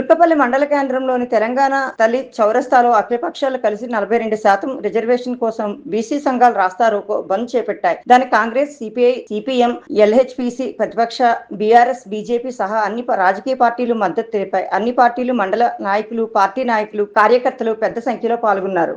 తుర్కపల్లి మండల కేంద్రంలోని తెలంగాణ తల్లి చౌరస్తాలో అఖిలపక్షాలు కలిసి నలభై రెండు శాతం రిజర్వేషన్ కోసం బీసీ సంఘాలు రాస్తారోకో బంద్ చేపట్టాయి. దాని కాంగ్రెస్ సిపిఐ సిపిఎం ఎల్హెచ్పిసి ప్రతిపక్ష బీఆర్ఎస్ బీజేపీ సహా అన్ని రాజకీయ పార్టీలు మద్దతు తెలిపాయి. అన్ని పార్టీలు మండల నాయకులు పార్టీ నాయకులు కార్యకర్తలు పెద్ద సంఖ్యలో పాల్గొన్నారు.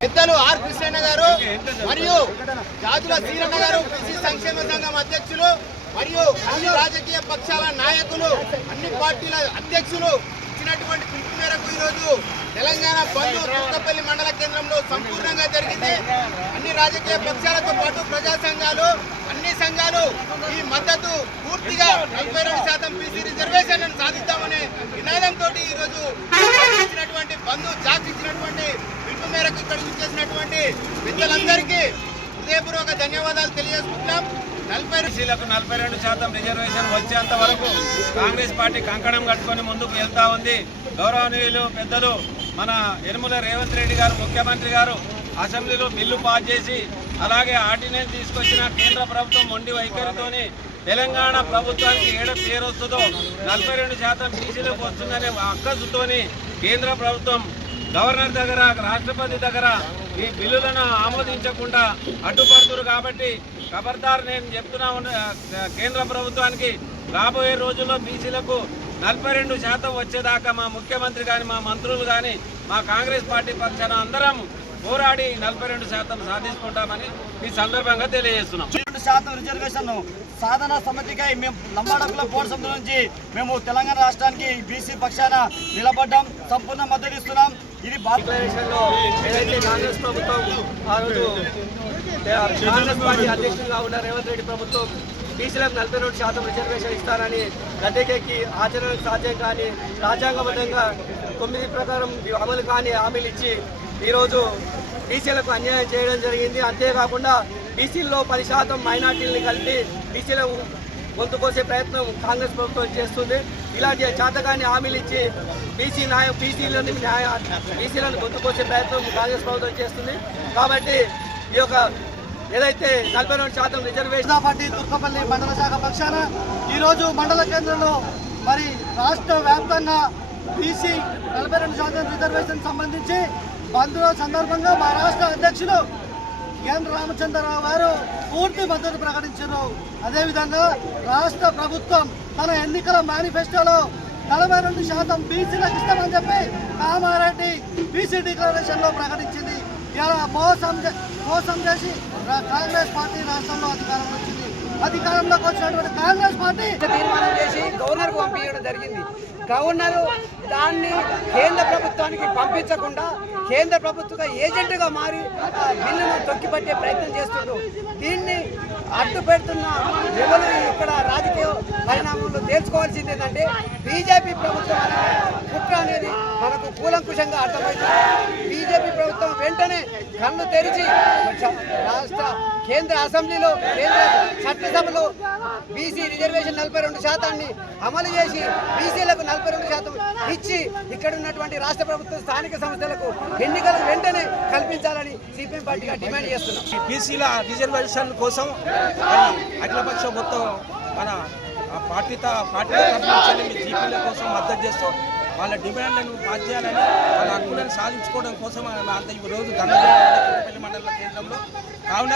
పెద్దలు ఆర్ కృష్ణన్న గారు మరియు జాతుల శ్రీరన్న గారు కృషి సంక్షేమ సంఘం అధ్యక్షులు మరియు అన్ని రాజకీయ పక్షాల నాయకులు అన్ని పార్టీల అధ్యక్షులు ఇచ్చినటువంటి పిలుపు మేరకు ఈరోజు తెలంగాణ బంధు తుర్కపల్లి మండల కేంద్రంలో సంపూర్ణంగా జరిగింది. అన్ని రాజకీయ పక్షాలతో పాటు ప్రజా సంఘాలు సంఘాలు ఈ మద్దతు పూర్తిగా నలభై రెండు శాతం బీసీ రిజర్వేషన్ సాధిద్దామనే నినాదంతో ఈ రోజు ఇచ్చినటువంటి బంధు జాక్ ఇచ్చినటువంటి పిలుపు మేరకు ఇక్కడికి వచ్చేసినటువంటి పెద్దలందరికీ హృదయపూర్వక ధన్యవాదాలు తెలియజేసుకుంటున్నాం. నలభై బీసీలకు నలభై రెండు శాతం రిజర్వేషన్ వచ్చేంత వరకు కాంగ్రెస్ పార్టీ కంకణం కట్టుకొని ముందుకు వెళ్తా ఉంది. గౌరవనీయులు పెద్దలు మన యనుమల రేవంత్ రెడ్డి గారు ముఖ్యమంత్రి గారు అసెంబ్లీలో బిల్లు పాస్ చేసి అలాగే ఆర్డినెన్స్ తీసుకొచ్చిన కేంద్ర ప్రభుత్వం మొండి వైఖరితోని తెలంగాణ ప్రభుత్వానికి ఏడ పేరు వస్తుందో నలభై రెండు శాతం బీసీలకు వస్తుందనే అక్కసుతోని కేంద్ర ప్రభుత్వం గవర్నర్ దగ్గర రాష్ట్రపతి దగ్గర ఈ బిల్లులను ఆమోదించకుండా అడ్డుపడుతురు కాబట్టి ఖబర్దార్ నేను చెప్తున్నా ఉన్న కేంద్ర ప్రభుత్వానికి రాబోయే రోజుల్లో బీసీలకు నలభై రెండు శాతం వచ్చేదాకా మా ముఖ్యమంత్రి కానీ మా మంత్రులు కానీ మా కాంగ్రెస్ పార్టీ పక్షాన అందరం పోరాడి నలభై రెండు శాతం సాధించుకుంటామని ఈ సందర్భంగా తెలియజేస్తున్నాం. రెండు శాతం రిజర్వేషన్ సాధన సమితికై మేము లంబాడకుల సమితి నుంచి మేము తెలంగాణ రాష్ట్రానికి బీసీ పక్షాన నిలబడ్డాం సంపూర్ణ మద్దతు ఇస్తున్నాం. ఇది కాంగ్రెస్ ప్రభుత్వం ఆ రోజు కాంగ్రెస్ పార్టీ అధ్యక్షులుగా ఉన్న రేవంత్ రెడ్డి ప్రభుత్వం బీసీలకు నలభై రెండు శాతం రిజర్వేషన్ ఇస్తానని గద్దెకెక్కి ఆచరణకు సాధ్యం కానీ రాజ్యాంగబద్ధంగా తొమ్మిది ప్రకారం అమలు కాని హామీలు ఇచ్చి ఈరోజు బీసీలకు అన్యాయం చేయడం జరిగింది. అంతేకాకుండా బీసీల్లో పది శాతం మైనార్టీలను కలిపి బీసీలకు గొంతు కోసే ప్రయత్నం కాంగ్రెస్ ప్రభుత్వం చేస్తుంది. ఇలాంటి చేతకాన్ని హామీలు ఇచ్చి బీసీ న్యాయ బీసీలని న్యాయ బీసీలను గొంతు కోసే ప్రయత్నం కాంగ్రెస్ ప్రభుత్వం చేస్తుంది. కాబట్టి ఈ యొక్క ఏదైతే నలభై రెండు శాతం రిజర్వేషన్ పార్టీ తుర్కపల్లి మండల శాఖ పక్షాన ఈరోజు మండల కేంద్రంలో మరి రాష్ట్ర వ్యాప్తంగా బీసీ నలభై రెండు శాతం రిజర్వేషన్ సంబంధించి బంధువుల సందర్భంగా మా రాష్ట్ర అధ్యక్షులు ఎన్ రామచంద్రరావు గారు పూర్తి మద్దతు ప్రకటించారు. అదేవిధంగా రాష్ట్ర ప్రభుత్వం తన ఎన్నికల మేనిఫెస్టోలో నలభై రెండు శాతం బీసీలకు ఇస్తామని చెప్పి కామారెడ్డి బీసీ డిక్లరేషన్లో ప్రకటించింది. ఇలా మోసం మోసం చేసి కాంగ్రెస్ పార్టీ రాష్ట్రంలో అధికారంలో వచ్చింది. అధికారంలోకి వచ్చినటువంటి కాంగ్రెస్ పార్టీ తీర్మానం చేసి గవర్నర్కు పంపించడం జరిగింది. గవర్నరు దాన్ని కేంద్ర ప్రభుత్వానికి పంపించకుండా కేంద్ర ప్రభుత్వ ఏజెంట్గా మారి బిల్లును తొక్కిపట్టే ప్రయత్నం చేస్తుండ్రు. దీన్ని అడ్డు పెడుతున్న ఎవరు ఇక్కడ రాజకీయ పరిణామంలో తేల్చుకోవాల్సింది ఏంటంటే బీజేపీ ప్రభుత్వం కుట్ర కూలంకుషంగా అర్థమవుతుంది బీజేపీ ప్రభుత్వం వెంటనే కళ్ళు తెరిచి రాష్ట్ర కేంద్ర అసెంబ్లీలో కేంద్ర చట్టసభలో బీసీ రిజర్వేషన్ నలభై రెండు శాతాన్ని అమలు చేసి బీసీలకు నలభై రెండు శాతం ఇచ్చి ఇక్కడ ఉన్నటువంటి రాష్ట్ర ప్రభుత్వ స్థానిక సంస్థలకు ఎన్నికలు వెంటనే కల్పించాలని సిపిఎం పార్టీగా డిమాండ్ చేస్తున్నాం. బీసీల రిజర్వేషన్ కోసం అఖిలపక్ష మొత్తం మన ఆ పార్టీ పార్టీ జీపీల కోసం మద్దతు చేస్తూ వాళ్ళ డిమాండ్లను పాస్ చేయాలని వాళ్ళ హక్కులను సాధించుకోవడం కోసం అంత ఈ రోజు ధర్మ మండల కేంద్రంలో కావున